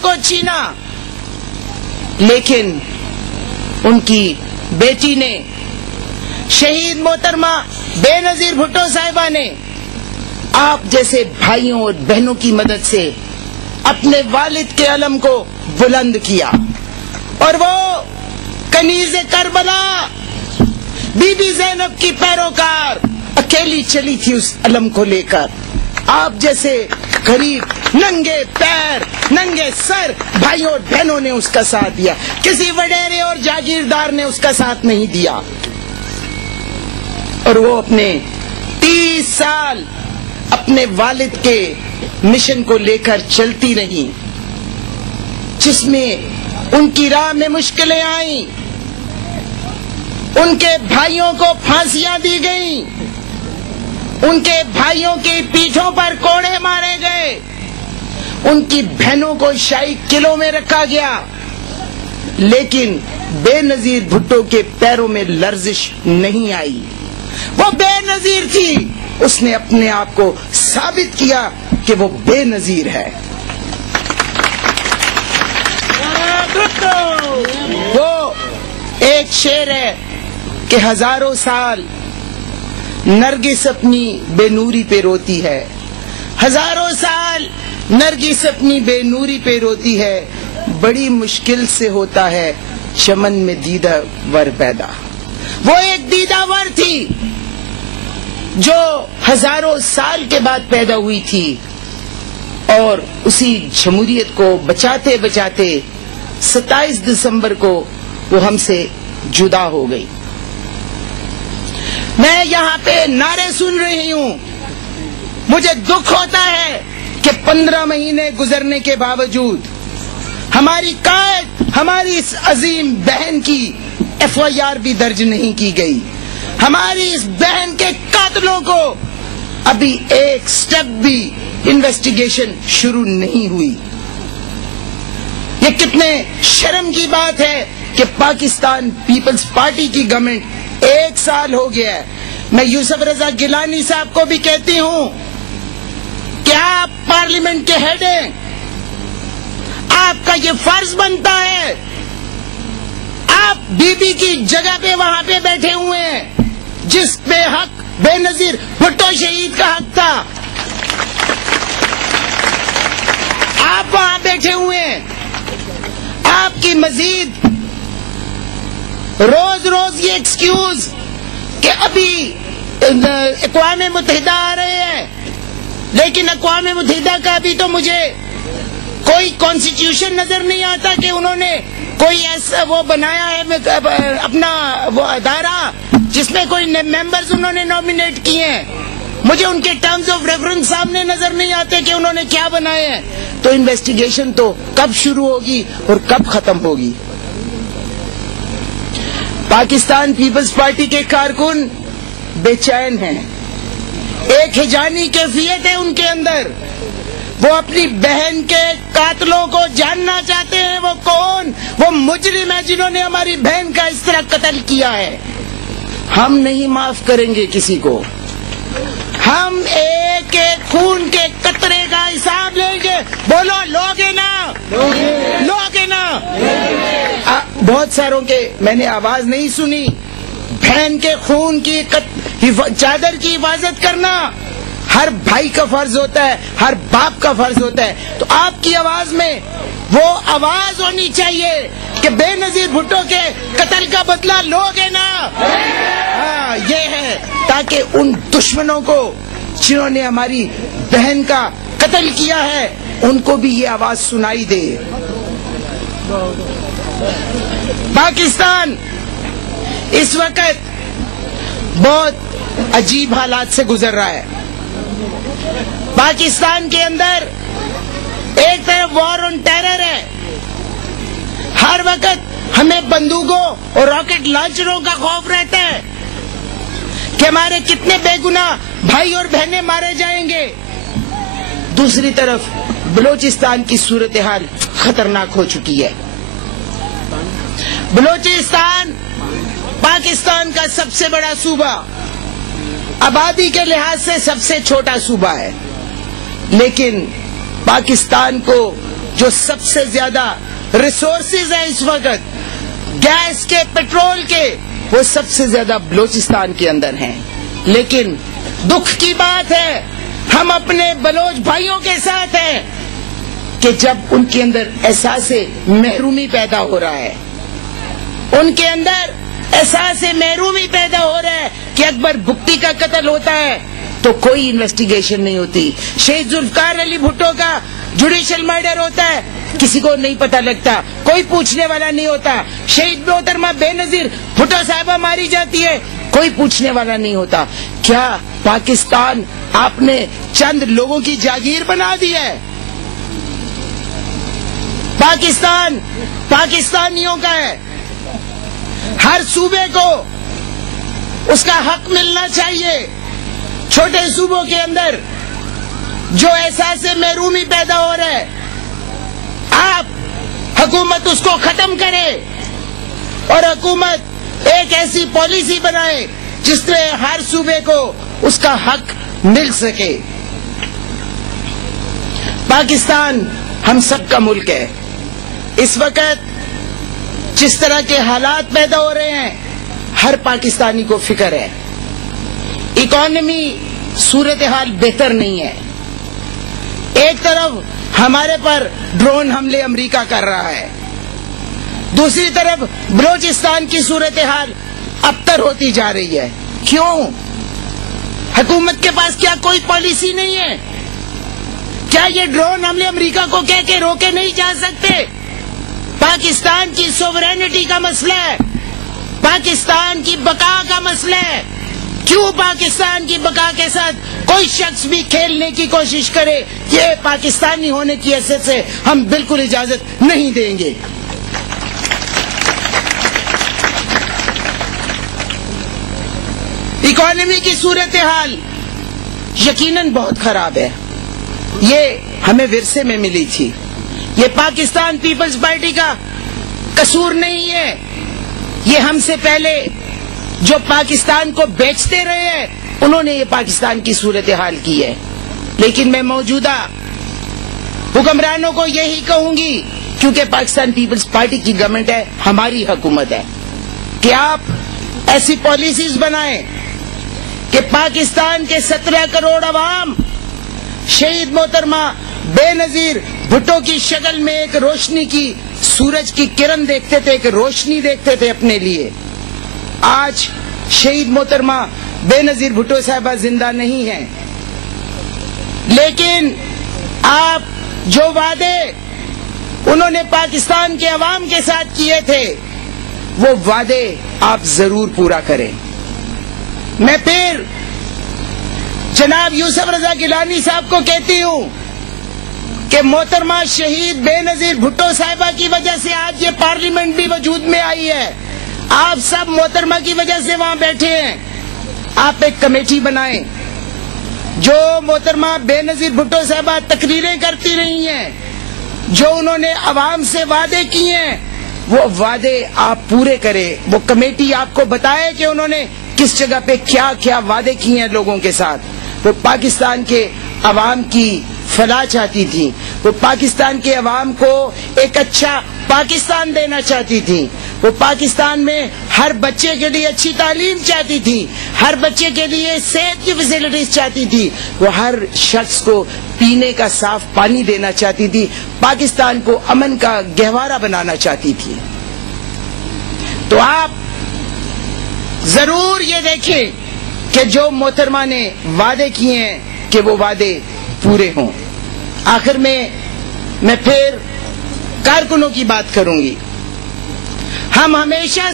کو छीना, लेकिन उनकी बेटी ने, शहीद मोहतरमा बेनजीर भुट्टो साहिबा ने आप जैसे भाइयों और बहनों की मदद से अपने वालिद के अलम को बुलंद किया, और वो कनीज़े करबला बीबी ज़ैनब की पैरोकार अकेली चली थी उस अलम को लेकर। आप जैसे गरीब नंगे पैर नंगे सर भाइयों और बहनों ने उसका साथ दिया, किसी वडेरे और जागीरदार ने उसका साथ नहीं दिया। और वो अपने 30 साल अपने वालिद के मिशन को लेकर चलती रही, जिसमें उनकी राह में मुश्किलें आईं, उनके भाइयों को फांसियां दी गईं, उनके भाइयों की पीठों पर कोड़े मारे गए, उनकी बहनों को शाही किलों में रखा गया, लेकिन बेनजीर भुट्टो के पैरों में लर्जिश नहीं आई। वो बेनजीर थी, उसने अपने आप को साबित किया कि वो बेनजीर है। वो एक शेर है कि हजारों साल नरगिस अपनी बेनूरी पे रोती है, हजारों साल नरगिस अपनी बेनूरी पे रोती है, बड़ी मुश्किल से होता है चमन में दीदा वर पैदा। वो एक दीदा वर थी जो हजारों साल के बाद पैदा हुई थी, और उसी जमहूरियत को बचाते बचाते 27 दिसंबर को वो हमसे जुदा हो गई। मैं यहाँ पे नारे सुन रही हूँ, मुझे दुख होता है कि 15 महीने गुजरने के बावजूद हमारी कायद, हमारी इस अजीम बहन की FIR भी दर्ज नहीं की गई। हमारी इस बहन के कातलों को अभी एक स्टेप भी इन्वेस्टिगेशन शुरू नहीं हुई। ये कितने शर्म की बात है कि पाकिस्तान पीपल्स पार्टी की गवर्नमेंट 1 साल हो गया है। मैं यूसुफ रजा गिलानी साहब को भी कहती हूँ कि आप पार्लियामेंट के हेड हैं, आपका ये फर्ज बनता है, आप बीबी की जगह पे वहां पे बैठे हुए हैं जिस पे हक बेनजीर भुट्टो शहीद का हक था। आप वहां बैठे हुए हैं, आपकी मजीद रोज रोज ये एक्सक्यूज कि अभी अक़वाम मुत्तहिदा आ रहे हैं, लेकिन अक़वाम मुत्तहिदा का अभी तो मुझे कोई कॉन्स्टिट्यूशन नजर नहीं आता कि उन्होंने कोई ऐसा वो बनाया है अपना वो अदारा जिसमें कोई मेंबर्स उन्होंने नॉमिनेट किए हैं। मुझे उनके टर्म्स ऑफ रेफरेंस सामने नजर नहीं आते कि उन्होंने क्या बनाए हैं। तो इन्वेस्टिगेशन तो कब शुरू होगी और कब खत्म होगी? पाकिस्तान पीपल्स पार्टी के कारकुन बेचैन हैं, एक हिजानी कैफियत है उनके अंदर। वो अपनी बहन के कातलों को जानना चाहते हैं, वो कौन, वो मुजरिम है जिन्होंने हमारी बहन का इस तरह कत्ल किया है। हम नहीं माफ करेंगे किसी को, हम एक एक खून के कतरे का हिसाब लेंगे। बोलो लोगे ना? लोगे ना? बहुत सारों के मैंने आवाज नहीं सुनी। बहन के खून की चादर की हिफाजत करना हर भाई का फर्ज होता है, हर बाप का फर्ज होता है। तो आपकी आवाज में वो आवाज होनी चाहिए कि बेनजीर भुट्टो के कत्ल का बदला लोगे ना? हाँ, ये है ताकि उन दुश्मनों को जिन्होंने हमारी बहन का कत्ल किया है उनको भी ये आवाज सुनाई दे। पाकिस्तान इस वक्त बहुत अजीब हालात से गुजर रहा है। पाकिस्तान के अंदर एक तरफ वॉर ऑन टेरर है, हर वक्त हमें बंदूकों और रॉकेट लॉन्चरों का खौफ रहता है कि हमारे कितने बेगुनाह भाई और बहनें मारे जाएंगे। दूसरी तरफ बलूचिस्तान की सूरत हाल खतरनाक हो चुकी है। बलूचिस्तान पाकिस्तान का सबसे बड़ा सूबा, आबादी के लिहाज से सबसे छोटा सूबा है, लेकिन पाकिस्तान को جو سب سے زیادہ ریسورسز ہیں اس وقت گیس کے، پیٹرول کے، وہ سب سے زیادہ بلوچستان کے اندر ہیں. لیکن دکھ کی بات ہے ہم اپنے بلوچ بھائیوں کے ساتھ ہیں کہ جب ان کے اندر احساس محرومی پیدا ہو رہا ہے، ان کے اندر احساس محرومی پیدا ہو رہا ہے کہ اکبر بگٹی کا قتل ہوتا ہے تو کوئی انویسٹیگیشن نہیں ہوتی. شہید ذوالفقار علی بھٹو کا جوڈیشل مرڈر ہوتا ہے، کسی کو نہیں پتہ لگتا، کوئی پوچھنے والا نہیں ہوتا. شہید محترمہ بے نظیر بھٹو صاحبہ ماری جاتی ہے، کوئی پوچھنے والا نہیں ہوتا. کیا پاکستان آپ نے چند لوگوں کی جاگیر بنا دی ہے؟ پاکستان پاکستانیوں کا ہے. ہر صوبے کو اس کا حق ملنا چاہیے. چھوٹے صوبوں کے اندر جو احساس محرومی پیدا ہو رہا ہے، آپ حکومت اس کو ختم کرے اور حکومت ایک ایسی پالیسی بنائے جس طرح ہر صوبے کو اس کا حق مل سکے. پاکستان ہم سب کا ملک ہے. اس وقت جس طرح کے حالات پیدا ہو رہے ہیں ہر پاکستانی کو فکر ہے. اکانومی صورتحال بہتر نہیں ہے. ایک طرف ہمارے پر ڈرون حملے امریکہ کر رہا ہے، دوسری طرف بلوچستان کی صورتحال ابتر ہوتی جا رہی ہے. کیوں؟ حکومت کے پاس کیا کوئی پالیسی نہیں ہے؟ کیا یہ ڈرون حملے امریکہ کو کہہ کے روکے نہیں جا سکتے؟ پاکستان کی سوورینٹی کا مسئلہ ہے، پاکستان کی بقا کا مسئلہ ہے. کیوں پاکستان کی بقا کے ساتھ کوئی شخص بھی کھیلنے کی کوشش کرے؟ یہ پاکستانی ہونے کی حیثیت سے ہم بالکل اجازت نہیں دیں گے. اکانومی کی صورتحال یقیناً بہت خراب ہے. یہ ہمیں ورثے میں ملی تھی. یہ پاکستان پیپلز پارٹی کا قصور نہیں ہے. یہ ہم سے پہلے جو پاکستان کو بیچتے رہے ہیں انہوں نے یہ پاکستان کی صورتحال کی ہے. لیکن میں موجودہ حکمرانوں کو یہی کہوں گی، کیونکہ پاکستان پیپلز پارٹی کی گورنمنٹ ہے، ہماری حکومت ہے، کہ آپ ایسی پالیسیز بنائیں کہ پاکستان کے 17 کروڑ عوام شہید محترمہ بے نظیر بھٹو کی شکل میں ایک روشنی کی، سورج کی کرن دیکھتے تھے، ایک روشنی دیکھتے تھے اپنے لیے. آج شہید محترمہ بے نظیر بھٹو صاحبہ زندہ نہیں ہیں، لیکن آپ جو وعدے انہوں نے پاکستان کے عوام کے ساتھ کیے تھے وہ وعدے آپ ضرور پورا کریں. میں پھر جناب یوسف رضا گیلانی صاحب کو کہتی ہوں کہ محترمہ شہید بے نظیر بھٹو صاحبہ کی وجہ سے آج یہ پارلیمنٹ بھی وجود میں آئی ہے. آپ سب محترمہ کی وجہ سے وہاں بیٹھے ہیں. آپ ایک کمیٹی بنائیں. جو محترمہ بے نظیر بھٹو صاحبہ تقریریں کرتی رہی ہیں، جو انہوں نے عوام سے وعدے کیے ہیں، وہ وعدے آپ پورے کریں. وہ کمیٹی آپ کو بتائے کہ انہوں نے کس جگہ پہ کیا کیا وعدے کیے ہیں لوگوں کے ساتھ. وہ پاکستان کے عوام کی فلاح چاہتی تھی، وہ پاکستان کے عوام کو ایک اچھا پاکستان دینا چاہتی تھی، وہ پاکستان میں ہر بچے کے لیے اچھی تعلیم چاہتی تھی، ہر بچے کے لیے صحت کی فیسلٹیز چاہتی تھی، وہ ہر شخص کو پینے کا صاف پانی دینا چاہتی تھی، پاکستان کو امن کا گہوارہ بنانا چاہتی تھی. تو آپ ضرور یہ دیکھیں کہ جو محترمہ نے وعدے کیے ہیں کہ وہ وعدے پورے ہوں. آخر میں پھر کارکنوں کی بات کروں گی. ہم ہمیشہ